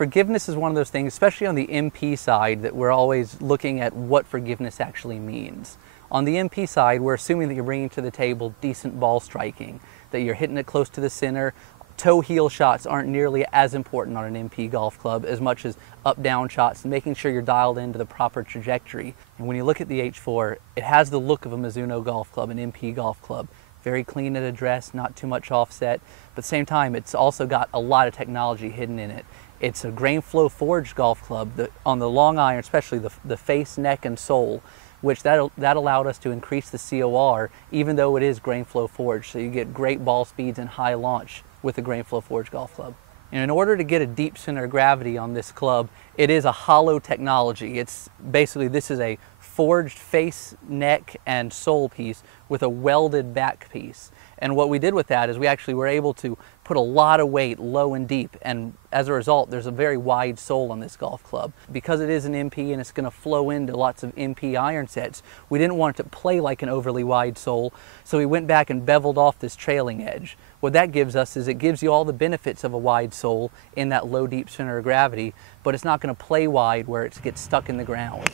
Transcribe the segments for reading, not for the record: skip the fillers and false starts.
Forgiveness is one of those things, especially on the MP side, that we're always looking at what forgiveness actually means. On the MP side, we're assuming that you're bringing to the table decent ball striking, that you're hitting it close to the center. Toe heel shots aren't nearly as important on an MP golf club as much as up-down shots and making sure you're dialed into the proper trajectory. And when you look at the H4, it has the look of a Mizuno golf club, an MP golf club. Very clean at address, not too much offset, but at the same time, it's also got a lot of technology hidden in it. It's a grain flow forged golf club that on the long iron, especially the face, neck, and sole, which that allowed us to increase the COR even though it is grain flow forged. So you get great ball speeds and high launch with a grain flow forged golf club. And in order to get a deep center of gravity on this club, it is a hollow technology. It's basically, this is a forged face, neck, and sole piece with a welded back piece. And what we did with that is we actually were able to put a lot of weight low and deep, and as a result there's a very wide sole on this golf club. Because it is an MP and it's going to flow into lots of MP iron sets, we didn't want it to play like an overly wide sole, so we went back and beveled off this trailing edge. What that gives us is it gives you all the benefits of a wide sole in that low deep center of gravity, but it's not going to play wide where it gets stuck in the ground.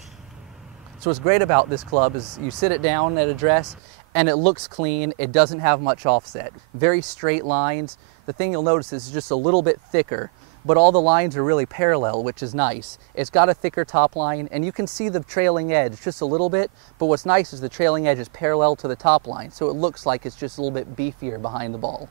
So what's great about this club is you sit it down at address and it looks clean. It doesn't have much offset. Very straight lines. The thing you'll notice is it's just a little bit thicker, but all the lines are really parallel, which is nice. It's got a thicker top line, and you can see the trailing edge just a little bit, but what's nice is the trailing edge is parallel to the top line, so it looks like it's just a little bit beefier behind the ball.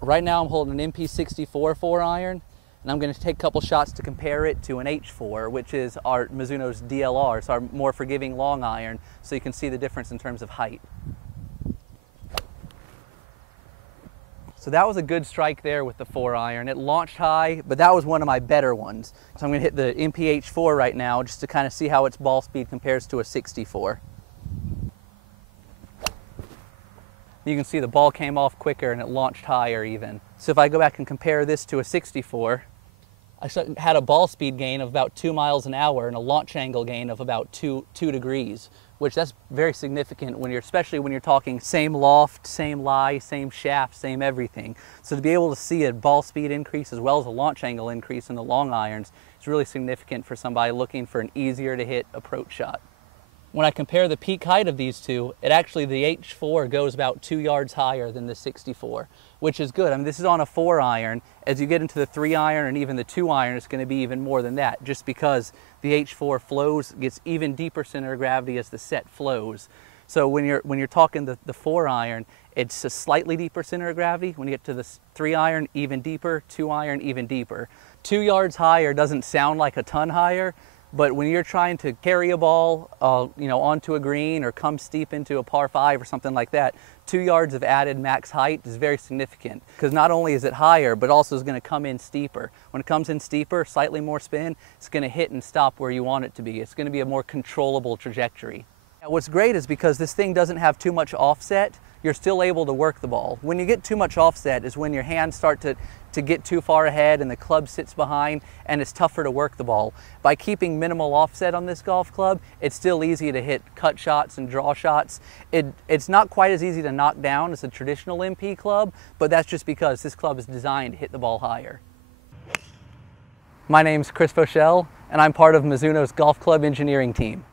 Right now I'm holding an MP-H4 4-iron, and I'm going to take a couple shots to compare it to an H4, which is our Mizuno's DLR, so our more forgiving long iron, so you can see the difference in terms of height. So that was a good strike there with the 4-iron. It launched high, but that was one of my better ones. So I'm going to hit the MP-H4 right now just to kind of see how its ball speed compares to a 64. You can see the ball came off quicker and it launched higher even. So if I go back and compare this to a 64, I had a ball speed gain of about 2 miles an hour and a launch angle gain of about 2 degrees, which that's very significant when especially when you're talking same loft, same lie, same shaft, same everything. So to be able to see a ball speed increase as well as a launch angle increase in the long irons is really significant for somebody looking for an easier to hit approach shot. When I compare the peak height of these two, the H4 goes about 2 yards higher than the 64, which is good. I mean, this is on a 4-iron. As you get into the 3-iron and even the 2-iron, it's going to be even more than that, just because the H4 flows, gets even deeper center of gravity as the set flows. So when you're talking the 4-iron, it's a slightly deeper center of gravity. When you get to the 3-iron, even deeper, 2-iron, even deeper. 2 yards higher doesn't sound like a ton higher, but when you're trying to carry a ball onto a green or come steep into a par 5 or something like that, 2 yards of added max height is very significant, because not only is it higher, but also is going to come in steeper. When it comes in steeper, slightly more spin, it's going to hit and stop where you want it to be. It's going to be a more controllable trajectory. Now, what's great is because this thing doesn't have too much offset, you're still able to work the ball. When you get too much offset is when your hands start to get too far ahead and the club sits behind and it's tougher to work the ball. By keeping minimal offset on this golf club, it's still easy to hit cut shots and draw shots. It's not quite as easy to knock down as a traditional MP club, but that's just because this club is designed to hit the ball higher. My name's Chris Foschel, and I'm part of Mizuno's golf club engineering team.